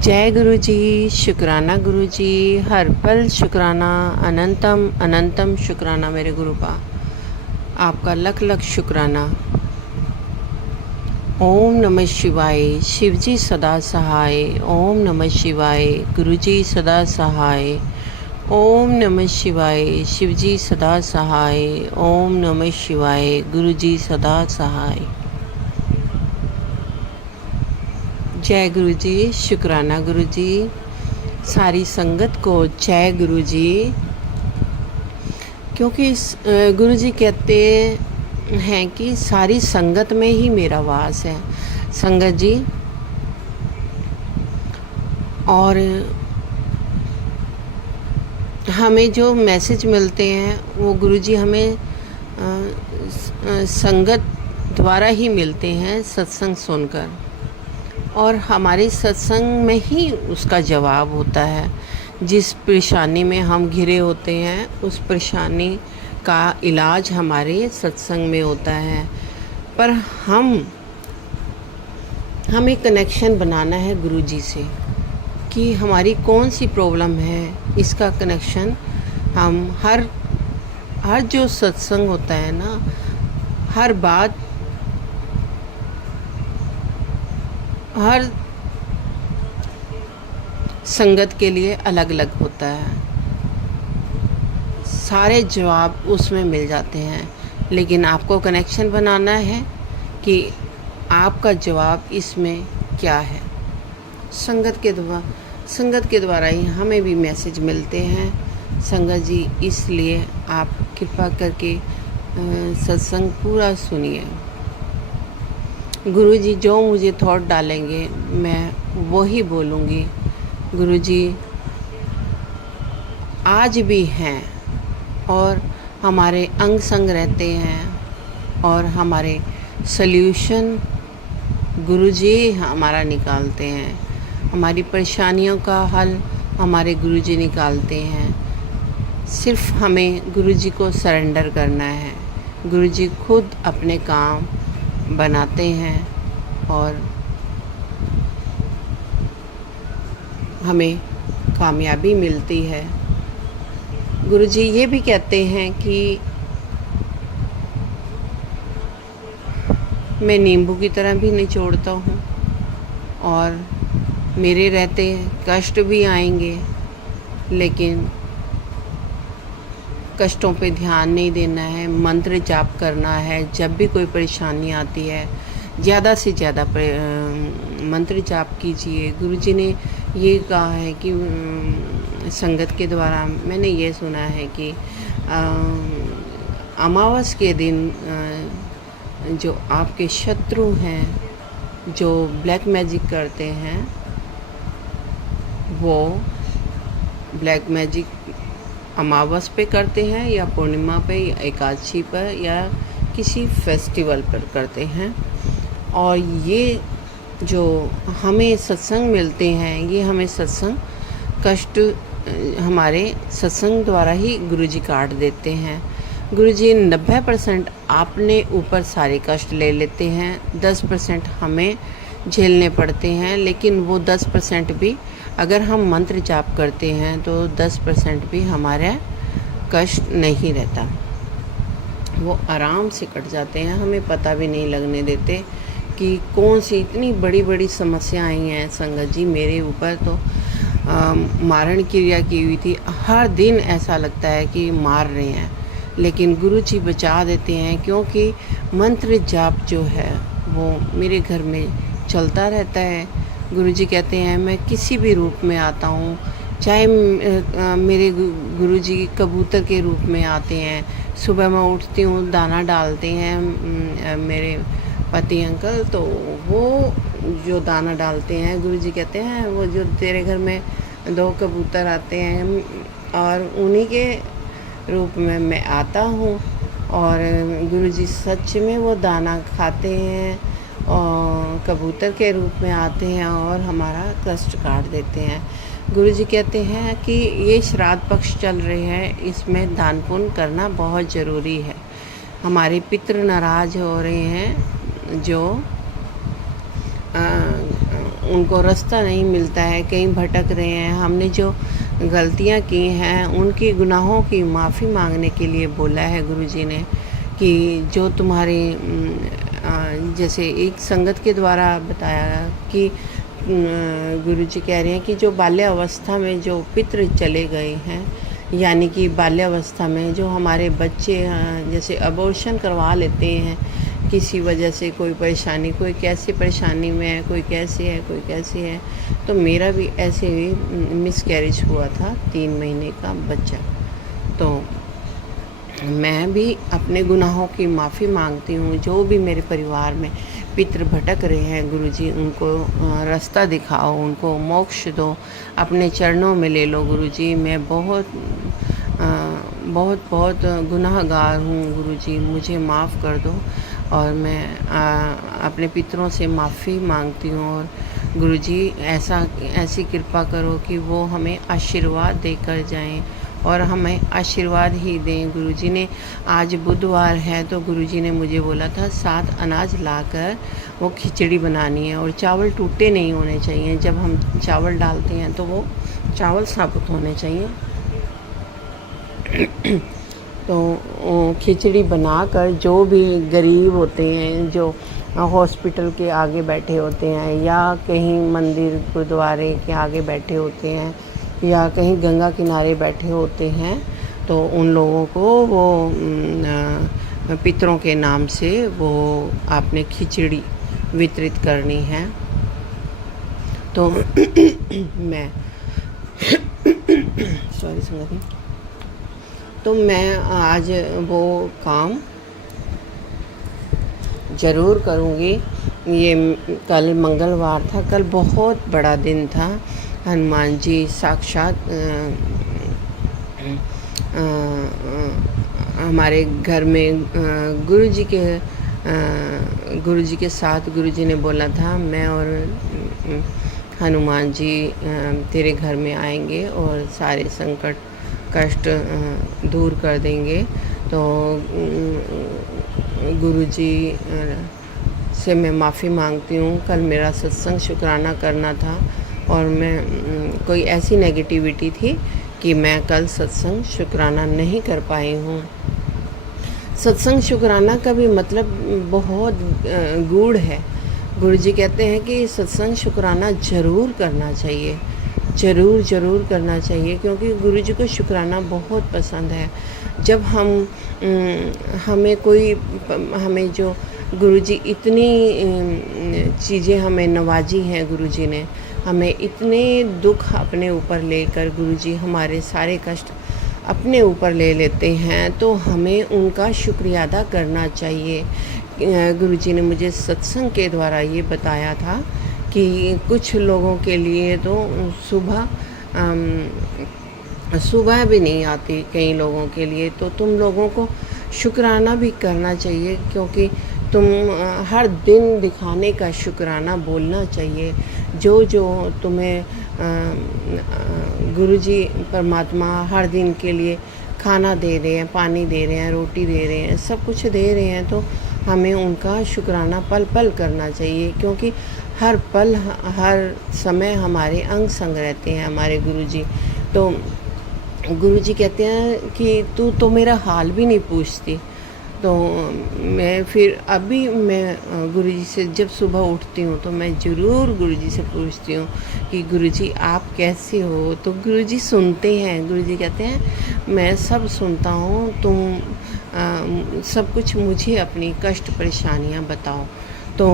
जय गुरु जी। शुक्राना गुरु जी। हर पल शुक्राना, अनंतम अनंतम शुक्राना मेरे गुरु का। आपका लख लख शुक्राना। ओम नमः शिवाय। शिव जी सदा सहाय। ओम नमः शिवाय। गुरु जी सदा सहाय। ओम नमः शिवाय। शिव जी सदा सहाय। ओम नमः शिवाय। गुरु जी सदा सहाय। जय गुरु जी। शुक्राना गुरु जी। सारी संगत को जय गुरु जी। क्योंकि गुरु जी कहते हैं कि सारी संगत में ही मेरा वास है। संगत जी, और हमें जो मैसेज मिलते हैं वो गुरु जी हमें संगत द्वारा ही मिलते हैं, सत्संग सुनकर। और हमारे सत्संग में ही उसका जवाब होता है। जिस परेशानी में हम घिरे होते हैं उस परेशानी का इलाज हमारे सत्संग में होता है। पर हमें कनेक्शन बनाना है गुरु जी से कि हमारी कौन सी प्रॉब्लम है। इसका कनेक्शन हम हर जो सत्संग होता है ना, हर बात, हर संगत के लिए अलग अलग होता है। सारे जवाब उसमें मिल जाते हैं, लेकिन आपको कनेक्शन बनाना है कि आपका जवाब इसमें क्या है। संगत के द्वारा ही हमें भी मैसेज मिलते हैं। संगत जी, इसलिए आप कृपा करके सत्संग पूरा सुनिए। गुरु जी जो मुझे थॉट डालेंगे मैं वही बोलूँगी। गुरु जी आज भी हैं और हमारे अंग संग रहते हैं, और हमारे सल्यूशन गुरु जी हमारा निकालते हैं। हमारी परेशानियों का हल हमारे गुरु जी निकालते हैं। सिर्फ हमें गुरु जी को सरेंडर करना है। गुरु जी खुद अपने काम बनाते हैं और हमें कामयाबी मिलती है। गुरु जी ये भी कहते हैं कि मैं नींबू की तरह भी निचोड़ता हूँ, और मेरे रहते कष्ट भी आएंगे, लेकिन कष्टों पे ध्यान नहीं देना है। मंत्र जाप करना है। जब भी कोई परेशानी आती है ज़्यादा से ज़्यादा मंत्र जाप कीजिए। गुरु जी ने ये कहा है कि संगत के द्वारा मैंने ये सुना है कि अमावस के दिन जो आपके शत्रु हैं, जो ब्लैक मैजिक करते हैं, वो ब्लैक मैजिक अमावस पे करते हैं या पूर्णिमा पे या एकादशी पर या किसी फेस्टिवल पर करते हैं। और ये जो हमें सत्संग मिलते हैं, ये हमें सत्संग कष्ट हमारे सत्संग द्वारा ही गुरु जी काट देते हैं। गुरु जी 90% अपने ऊपर सारे कष्ट ले लेते हैं, 10% हमें झेलने पड़ते हैं। लेकिन वो 10% भी अगर हम मंत्र जाप करते हैं तो 10% भी हमारा कष्ट नहीं रहता, वो आराम से कट जाते हैं। हमें पता भी नहीं लगने देते कि कौन सी इतनी बड़ी बड़ी समस्या आई हैं। संगत जी मेरे ऊपर तो मारण क्रिया की हुई थी। हर दिन ऐसा लगता है कि मार रहे हैं, लेकिन गुरु जी बचा देते हैं, क्योंकि मंत्र जाप जो है वो मेरे घर में चलता रहता है। गुरु जी कहते हैं मैं किसी भी रूप में आता हूँ, चाहे मेरे गुरु जी कबूतर के रूप में आते हैं। सुबह मैं उठती हूँ, दाना डालते हैं मेरे पति अंकल, तो वो जो दाना डालते हैं गुरु जी कहते हैं वो जो तेरे घर में 2 कबूतर आते हैं, और उन्हीं के रूप में मैं आता हूँ। और गुरु जी सच में वो दाना खाते हैं और कबूतर के रूप में आते हैं और हमारा कष्ट काट देते हैं। गुरु जी कहते हैं कि ये श्राद्ध पक्ष चल रहे हैं, इसमें दान पुण्य करना बहुत ज़रूरी है। हमारे पितृ नाराज़ हो रहे हैं, जो उनको रास्ता नहीं मिलता है, कहीं भटक रहे हैं, हमने जो गलतियाँ की हैं उनकी गुनाहों की माफ़ी मांगने के लिए बोला है गुरुजी ने कि जो तुम्हारी जैसे एक संगत के द्वारा बताया कि गुरुजी कह रहे हैं कि जो बाल्यावस्था में जो पितृ चले गए हैं, यानी कि बाल्यावस्था में जो हमारे बच्चे जैसे अबॉर्शन करवा लेते हैं किसी वजह से, कोई परेशानी, कोई कैसी परेशानी में है, कोई कैसे है, कोई कैसे है। तो मेरा भी ऐसे ही मिसकैरेज हुआ था, 3 महीने का बच्चा। तो मैं भी अपने गुनाहों की माफ़ी मांगती हूँ। जो भी मेरे परिवार में पितृ भटक रहे हैं, गुरुजी उनको रास्ता दिखाओ, उनको मोक्ष दो, अपने चरणों में ले लो गुरुजी। मैं बहुत बहुत गुनाहगार हूँ गुरुजी, मुझे माफ़ कर दो। और मैं अपने पितरों से माफ़ी मांगती हूँ। और गुरुजी ऐसी कृपा करो कि वो हमें आशीर्वाद देकर जाएं और हमें आशीर्वाद ही दें। गुरुजी ने आज बुधवार है तो गुरुजी ने मुझे बोला था 7 अनाज लाकर वो खिचड़ी बनानी है और चावल टूटे नहीं होने चाहिए। जब हम चावल डालते हैं तो वो चावल साबुत होने चाहिए। तो खिचड़ी बनाकर जो भी गरीब होते हैं, जो हॉस्पिटल के आगे बैठे होते हैं या कहीं मंदिर गुरुद्वारे के आगे बैठे होते हैं या कहीं गंगा किनारे बैठे होते हैं, तो उन लोगों को वो पितरों के नाम से वो आपने खिचड़ी वितरित करनी है। तो मैं सॉरी संगति, तो मैं आज वो काम ज़रूर करूँगी। ये कल मंगलवार था, कल बहुत बड़ा दिन था। हनुमान जी साक्षात हमारे घर में गुरुजी के साथ गुरुजी ने बोला था मैं और हनुमान जी तेरे घर में आएंगे और सारे संकट कष्ट दूर कर देंगे। तो गुरुजी से मैं माफ़ी मांगती हूँ। कल मेरा सत्संग शुक्राना करना था और मैं कोई ऐसी नेगेटिविटी थी कि मैं कल सत्संग शुक्राना नहीं कर पाई हूँ। सत्संग शुक्राना का भी मतलब बहुत गूढ़ है। गुरुजी कहते हैं कि सत्संग शुक्राना ज़रूर करना चाहिए, ज़रूर करना चाहिए, क्योंकि गुरुजी को शुक्राना बहुत पसंद है। जब हमें जो गुरुजी इतनी चीज़ें हमें नवाजी हैं, गुरुजी ने हमें इतने दुख अपने ऊपर लेकर गुरुजी हमारे सारे कष्ट अपने ऊपर ले लेते हैं, तो हमें उनका शुक्रिया अदा करना चाहिए। गुरुजी ने मुझे सत्संग के द्वारा ये बताया था कि कुछ लोगों के लिए तो सुबह भी नहीं आती, कई लोगों के लिए तो तुम लोगों को शुक्राना भी करना चाहिए, क्योंकि तुम हर दिन दिखाने का शुक्राना बोलना चाहिए। जो तुम्हें गुरुजी परमात्मा हर दिन के लिए खाना दे रहे हैं, पानी दे रहे हैं, रोटी दे रहे हैं, सब कुछ दे रहे हैं, तो हमें उनका शुक्राना पल पल करना चाहिए, क्योंकि हर पल हर समय हमारे अंग संग रहते हैं हमारे गुरुजी। तो गुरुजी कहते हैं कि तू तो मेरा हाल भी नहीं पूछती। तो मैं फिर अभी मैं गुरुजी से जब सुबह उठती हूँ तो मैं ज़रूर गुरुजी से पूछती हूँ कि गुरुजी आप कैसे हो। तो गुरुजी सुनते हैं। गुरुजी कहते हैं मैं सब सुनता हूँ, तुम सब कुछ मुझे अपनी कष्ट परेशानियाँ बताओ। तो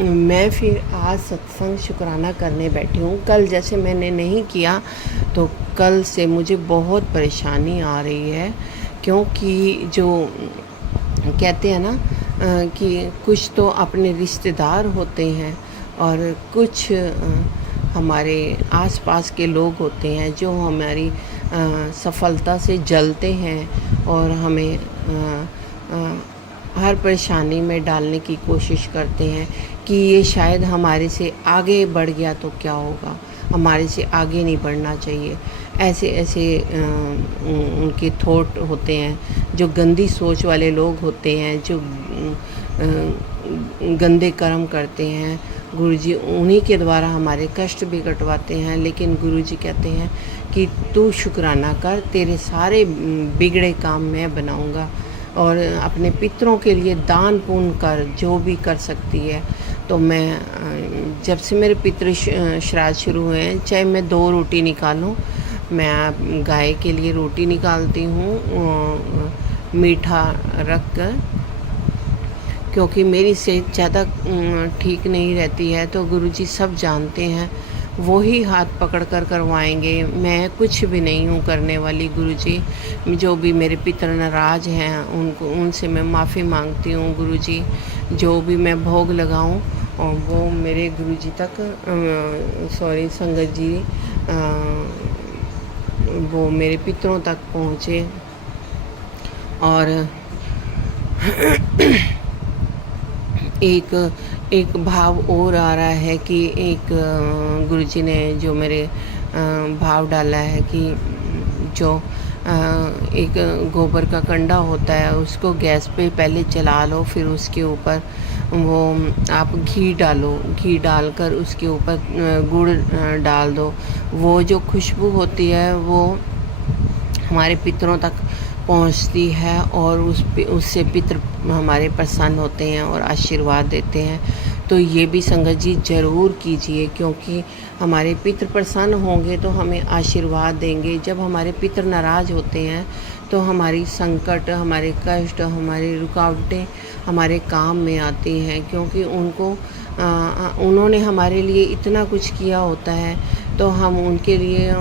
मैं फिर आज सत्संग शुक्राना करने बैठी हूँ। कल जैसे मैंने नहीं किया तो कल से मुझे बहुत परेशानी आ रही है, क्योंकि जो कहते हैं ना कि कुछ तो अपने रिश्तेदार होते हैं और कुछ हमारे आसपास के लोग होते हैं जो हमारी सफलता से जलते हैं और हमें हर परेशानी में डालने की कोशिश करते हैं कि ये शायद हमारे से आगे बढ़ गया तो क्या होगा, हमारे से आगे नहीं बढ़ना चाहिए। ऐसे उनके थॉट होते हैं, जो गंदी सोच वाले लोग होते हैं, जो गंदे कर्म करते हैं, गुरुजी उन्हीं के द्वारा हमारे कष्ट भी कटवाते हैं, लेकिन गुरुजी कहते हैं कि तू शुक्राना कर, तेरे सारे बिगड़े काम मैं बनाऊंगा। और अपने पितरों के लिए दान पुण्य कर, जो भी कर सकती है। तो मैं जब से मेरे पितृ श्राद्ध शुरू हुए हैं, चाहे मैं 2 रोटी निकालूं, मैं गाय के लिए रोटी निकालती हूँ मीठा रख कर, क्योंकि मेरी सेहत ज़्यादा ठीक नहीं रहती है। तो गुरुजी सब जानते हैं, वो ही हाथ पकड़ कर करवाएंगे। मैं कुछ भी नहीं हूँ करने वाली गुरुजी। जो भी मेरे पितर नाराज़ हैं उनको, उनसे मैं माफ़ी मांगती हूँ गुरुजी। जो भी मैं भोग लगाऊँ और वो मेरे गुरुजी तक सॉरी संगत जी, वो मेरे पितरों तक पहुँचे। और एक भाव और आ रहा है कि एक गुरुजी ने जो मेरे भाव डाला है कि जो एक गोबर का कंडा होता है, उसको गैस पे पहले जला लो, फिर उसके ऊपर वो आप घी डालो, घी डालकर उसके ऊपर गुड़ डाल दो। वो जो खुशबू होती है वो हमारे पितरों तक पहुंचती है, और उससे पितर हमारे प्रसन्न होते हैं और आशीर्वाद देते हैं। तो ये भी संगत जी ज़रूर कीजिए, क्योंकि हमारे पितर प्रसन्न होंगे तो हमें आशीर्वाद देंगे। जब हमारे पितर नाराज़ होते हैं तो हमारी संकट, हमारे कष्ट, हमारी रुकावटें हमारे काम में आती हैं, क्योंकि उन्होंने हमारे लिए इतना कुछ किया होता है। तो हम उनके लिए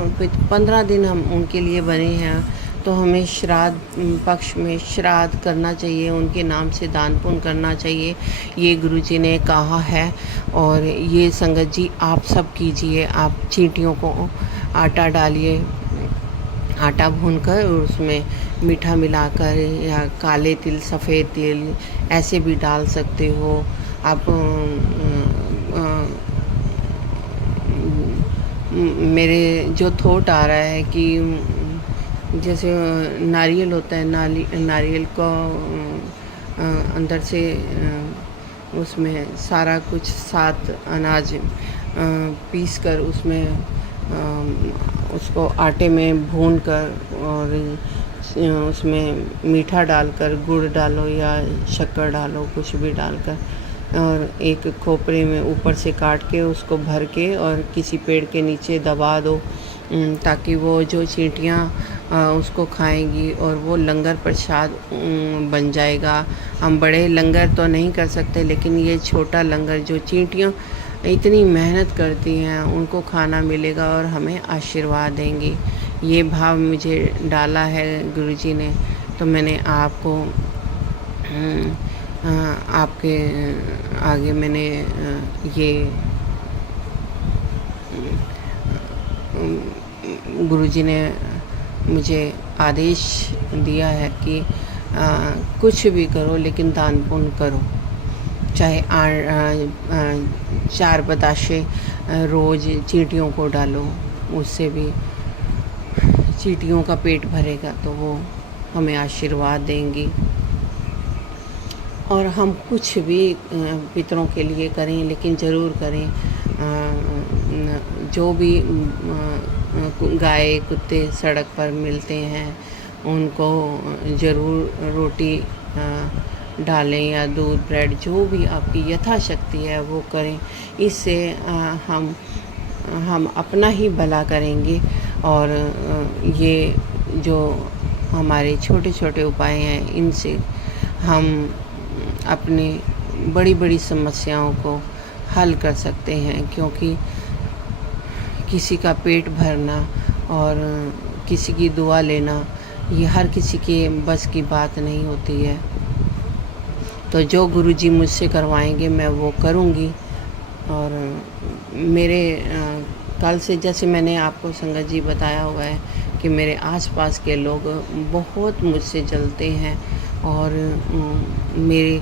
15 दिन हम उनके लिए बने हैं, तो हमें श्राद्ध पक्ष में श्राद्ध करना चाहिए, उनके नाम से दान पुण्य करना चाहिए, ये गुरुजी ने कहा है। और ये संगत जी आप सब कीजिए। आप चींटियों को आटा डालिए, आटा भूनकर उसमें मीठा मिलाकर, या काले तिल, सफ़ेद तिल ऐसे भी डाल सकते हो आप। मेरे जो थॉट आ रहा है कि जैसे नारियल होता है, नारियल को अंदर से उसमें सारा कुछ 7 अनाज पीस कर उसमें उसको आटे में भून कर, और उसमें मीठा डालकर, गुड़ डालो या शक्कर डालो, कुछ भी डालकर, और एक खोपरे में ऊपर से काट के उसको भर के और किसी पेड़ के नीचे दबा दो, ताकि वो जो चींटियाँ उसको खाएंगी और वो लंगर प्रसाद बन जाएगा। हम बड़े लंगर तो नहीं कर सकते, लेकिन ये छोटा लंगर जो चींटियाँ इतनी मेहनत करती हैं उनको खाना मिलेगा और हमें आशीर्वाद देंगी। ये भाव मुझे डाला है गुरुजी ने, तो मैंने आपको आपके आगे मैंने ये गुरुजी ने मुझे आदेश दिया है कि कुछ भी करो लेकिन दान पुण्य करो। चाहे 4 बताशे रोज़ चींटियों को डालो, उससे भी चींटियों का पेट भरेगा तो वो हमें आशीर्वाद देंगी। और हम कुछ भी पितरों के लिए करें, लेकिन ज़रूर करें। जो भी गाय कुत्ते सड़क पर मिलते हैं उनको ज़रूर रोटी डालें या दूध, ब्रेड, जो भी आपकी यथाशक्ति है वो करें। इससे हम अपना ही भला करेंगे। और ये जो हमारे छोटे छोटे उपाय हैं, इनसे हम अपनी बड़ी बड़ी समस्याओं को हल कर सकते हैं। क्योंकि किसी का पेट भरना और किसी की दुआ लेना, ये हर किसी के बस की बात नहीं होती है। तो जो गुरुजी मुझसे करवाएंगे मैं वो करूँगी। और मेरे कल से, जैसे मैंने आपको संगत जी बताया हुआ है कि मेरे आसपास के लोग बहुत मुझसे जलते हैं, और मेरे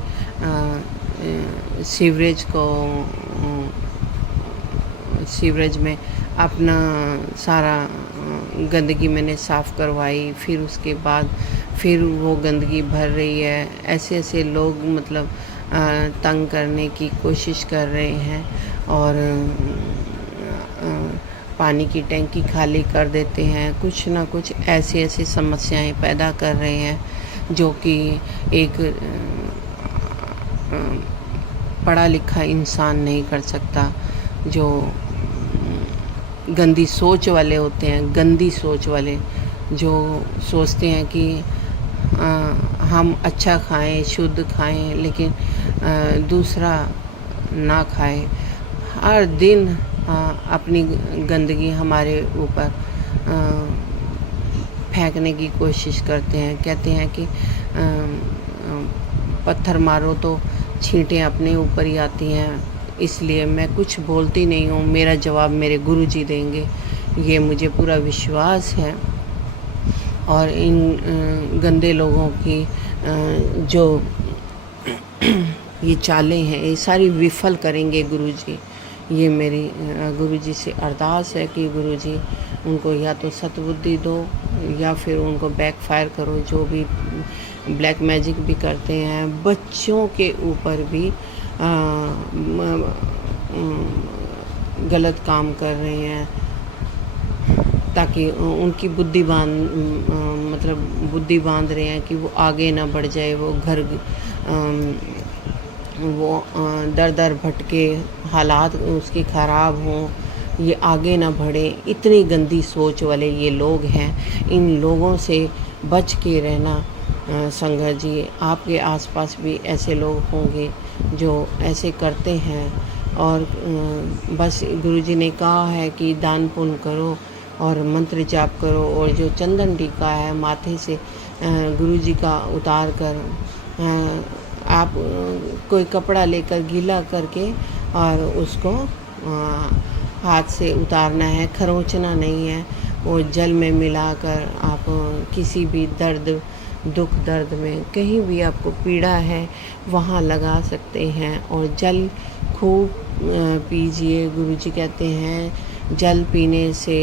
सीवरेज में अपना सारा गंदगी मैंने साफ़ करवाई, फिर उसके बाद फिर वो गंदगी भर रही है। ऐसे ऐसे लोग मतलब तंग करने की कोशिश कर रहे हैं, और पानी की टंकी खाली कर देते हैं। कुछ ना कुछ ऐसी ऐसी समस्याएं पैदा कर रहे हैं जो कि एक पढ़ा लिखा इंसान नहीं कर सकता। जो गंदी सोच वाले होते हैं, गंदी सोच वाले जो सोचते हैं कि हम अच्छा खाएं, शुद्ध खाएं, लेकिन दूसरा ना खाएं। हर दिन अपनी गंदगी हमारे ऊपर फेंकने की कोशिश करते हैं। कहते हैं कि पत्थर मारो तो छींटें अपने ऊपर ही आती हैं। इसलिए मैं कुछ बोलती नहीं हूँ, मेरा जवाब मेरे गुरुजी देंगे, ये मुझे पूरा विश्वास है। और इन गंदे लोगों की जो ये चालें हैं, ये सारी विफल करेंगे गुरुजी। ये मेरी गुरुजी से अरदास है कि गुरुजी उनको या तो सद्बुद्धि दो या फिर उनको बैकफायर करो। जो भी ब्लैक मैजिक भी करते हैं, बच्चों के ऊपर भी गलत काम कर रहे हैं, ताकि उनकी बुद्धि बांध रहे हैं कि वो आगे ना बढ़ जाए, वो दर दर भटके, हालात उसके ख़राब हों, ये आगे ना बढ़े। इतनी गंदी सोच वाले ये लोग हैं। इन लोगों से बच के रहना। संगत जी, आपके आसपास भी ऐसे लोग होंगे जो ऐसे करते हैं। और बस गुरुजी ने कहा है कि दान पुण्य करो और मंत्र जाप करो, और जो चंदन टीका है माथे से गुरुजी का उतार कर आप कोई कपड़ा लेकर गीला करके और उसको हाथ से उतारना है, खरोंचना नहीं है। वो जल में मिलाकर आप किसी भी दुख दर्द में कहीं भी आपको पीड़ा है वहाँ लगा सकते हैं। और जल खूब पीजिए। गुरुजी कहते हैं जल पीने से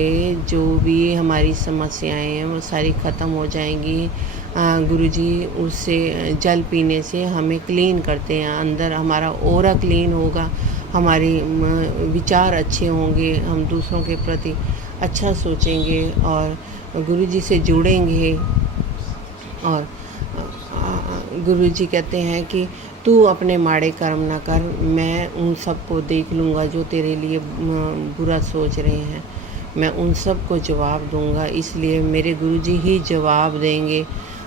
जो भी हमारी समस्याएं हैं वो सारी ख़त्म हो जाएंगी। गुरुजी उससे जल पीने से हमें क्लीन करते हैं। अंदर हमारा ऑरा क्लीन होगा, हमारे विचार अच्छे होंगे, हम दूसरों के प्रति अच्छा सोचेंगे और गुरुजी से जुड़ेंगे। और गुरुजी कहते हैं कि तू अपने माड़े कर्म ना कर, मैं उन सब को देख लूँगा जो तेरे लिए बुरा सोच रहे हैं, मैं उन सब को जवाब दूँगा। इसलिए मेरे गुरुजी ही जवाब देंगे।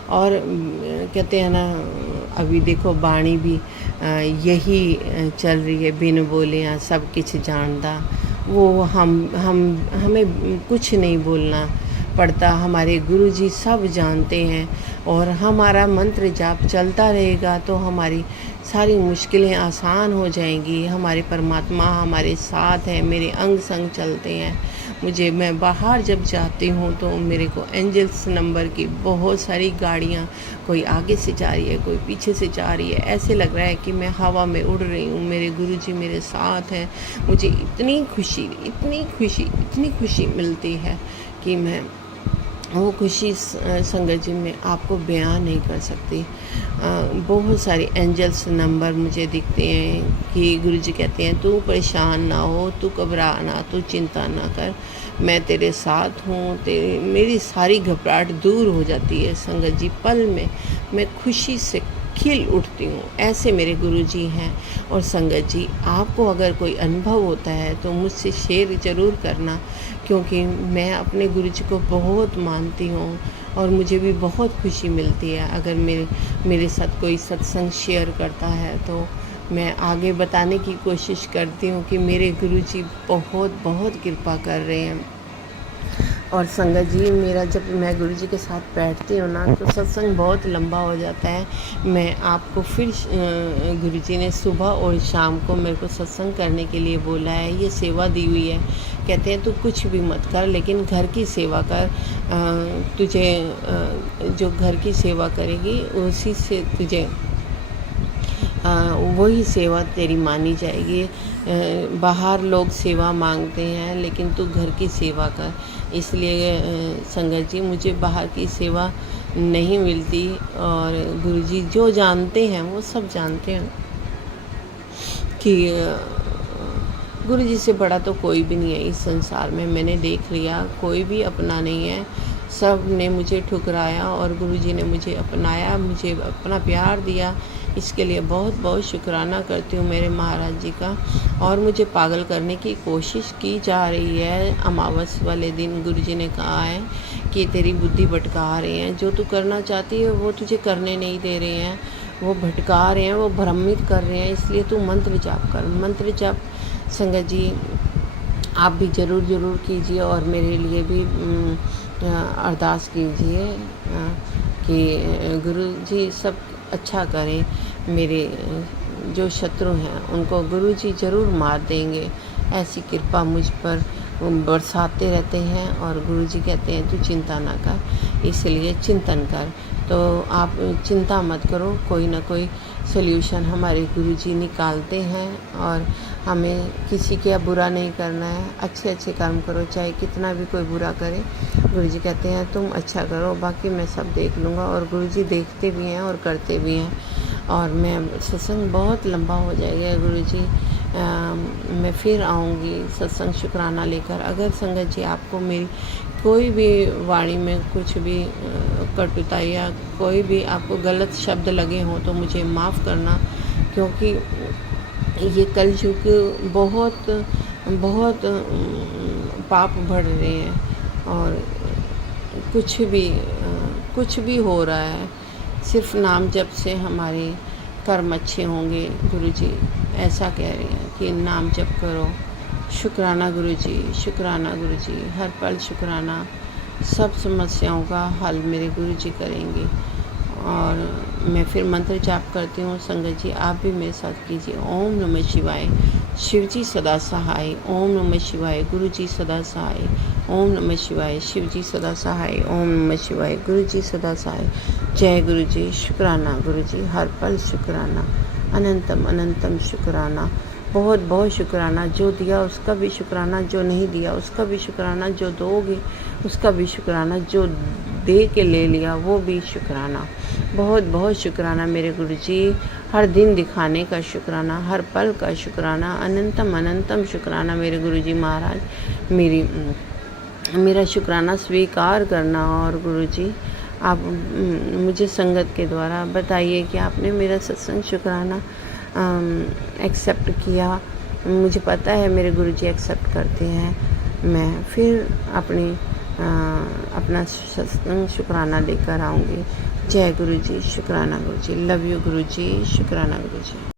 और कहते हैं ना, अभी देखो बाणी भी यही चल रही है, बिन बोले सब किछ जानता। वो हमें कुछ नहीं बोलना पड़ता, हमारे गुरुजी सब जानते हैं। और हमारा मंत्र जाप चलता रहेगा तो हमारी सारी मुश्किलें आसान हो जाएंगी। हमारे परमात्मा हमारे साथ है, मेरे अंग संग चलते हैं। मैं बाहर जब जाती हूँ तो मेरे को एंजल्स नंबर की बहुत सारी गाड़ियाँ, कोई आगे से जा रही है, कोई पीछे से जा रही है। ऐसे लग रहा है कि मैं हवा में उड़ रही हूँ, मेरे गुरुजी मेरे साथ हैं। मुझे इतनी खुशी मिलती है कि मैं वो खुशी संगत जी में आपको बयान नहीं कर सकती। बहुत सारे एंजल्स नंबर मुझे दिखते हैं कि गुरुजी कहते हैं तू परेशान ना हो, तू घबरा ना, तू चिंता ना कर, मैं तेरे साथ हूँ। मेरी सारी घबराहट दूर हो जाती है संगत जी, पल में मैं खुशी से खिल उठती हूँ। ऐसे मेरे गुरुजी हैं। और संगत जी, आपको अगर कोई अनुभव होता है तो मुझसे शेयर ज़रूर करना, क्योंकि मैं अपने गुरुजी को बहुत मानती हूँ और मुझे भी बहुत खुशी मिलती है अगर मेरे साथ कोई सत्संग शेयर करता है। तो मैं आगे बताने की कोशिश करती हूँ कि मेरे गुरुजी बहुत कृपा कर रहे हैं। और संगत जी, जब मैं गुरुजी के साथ बैठती हूँ ना तो सत्संग बहुत लंबा हो जाता है। मैं आपको फिर गुरुजी ने सुबह और शाम को मेरे को सत्संग करने के लिए बोला है, ये सेवा दी हुई है। कहते हैं तू कुछ भी मत कर, लेकिन घर की सेवा कर। तुझे जो घर की सेवा करेगी उसी से तुझे वही सेवा तेरी मानी जाएगी। बाहर लोग सेवा मांगते हैं, लेकिन तू घर की सेवा कर। इसलिए संगत जी, मुझे बाहर की सेवा नहीं मिलती। और गुरुजी जो जानते हैं वो सब जानते हैं कि गुरु जी से बड़ा तो कोई भी नहीं है इस संसार में। मैंने देख लिया, कोई भी अपना नहीं है, सब ने मुझे ठुकराया और गुरु जी ने मुझे अपनाया, मुझे अपना प्यार दिया। इसके लिए बहुत बहुत शुक्राना करती हूँ मेरे महाराज जी का। और मुझे पागल करने की कोशिश की जा रही है। अमावस वाले दिन गुरु जी ने कहा है कि तेरी बुद्धि भटका रहे हैं, जो तू करना चाहती है वो तुझे करने नहीं दे रहे हैं, वो भटका रहे हैं, वो भ्रमित कर रहे हैं, इसलिए तू मंत्र जाप कर। मंत्र जाप संगत जी आप भी ज़रूर कीजिए और मेरे लिए भी अरदास कीजिए कि गुरु जी सब अच्छा करें। मेरे जो शत्रु हैं उनको गुरु जी ज़रूर मार देंगे, ऐसी कृपा मुझ पर बरसाते रहते हैं। और गुरु जी कहते हैं तू चिंता ना कर, इसलिए चिंतन कर। तो आप चिंता मत करो, कोई ना कोई सल्यूशन हमारे गुरु जी निकालते हैं। और हमें किसी का बुरा नहीं करना है, अच्छे अच्छे कर्म करो, चाहे कितना भी कोई बुरा करे। गुरु जी कहते हैं तुम अच्छा करो, बाकी मैं सब देख लूँगा। और गुरु जी देखते भी हैं और करते भी हैं। और मैं सत्संग बहुत लंबा हो जाएगा गुरु जी, मैं फिर आऊँगी सत्संग शुक्राना लेकर। अगर संगत जी आपको मेरी कोई भी वाणी में कुछ भी कटुता या कोई भी आपको गलत शब्द लगे हों तो मुझे माफ़ करना, क्योंकि ये कलयुग बहुत बहुत पाप बढ़ रहे हैं और कुछ भी हो रहा है। सिर्फ नाम जप से हमारे कर्म अच्छे होंगे। गुरु जी ऐसा कह रहे हैं कि नाम जप करो। शुक्राना गुरु जी, शुक्राना गुरु जी, हर पल शुक्राना। सब समस्याओं का हल मेरे गुरु जी करेंगे। और मैं फिर मंत्र जाप करती हूँ। संगत जी आप भी मेरे साथ कीजिए। ओम नमः शिवाय, शिव जी सदा सहाय। ओम नमः शिवाय, गुरु जी सदा सहाय। ओम नमः शिवाय, शिव जी सदा सहाय। ओम नमः शिवाय, गुरु जी सदा सहाय। जय गुरु जी। शुक्राना गुरु जी, हर पल शुक्राना, अनंतम अनंतम शुक्राना। बहुत बहुत शुक्राना। जो दिया उसका भी शुक्राना, जो नहीं दिया उसका भी शुक्राना, जो दोगे उसका भी शुक्राना, जो दे के ले लिया वो भी शुक्राना। बहुत बहुत शुक्राना मेरे गुरु जी। हर दिन दिखाने का शुक्राना, हर पल का शुक्राना, अनंतम अनंतम शुक्राना मेरे गुरु जी महाराज। मेरा शुक्राना स्वीकार करना। और गुरु जी आप मुझे संगत के द्वारा बताइए कि आपने मेरा सत्संग शुक्राना एक्सेप्ट किया। मुझे पता है मेरे गुरु जी एक्सेप्ट करते हैं। मैं फिर अपना सत्संग शुक्राना लेकर आऊँगी। जय गुरु जी। शुक्राना गुरु जी। लव यू गुरु जी। शुक्राना गुरु जी।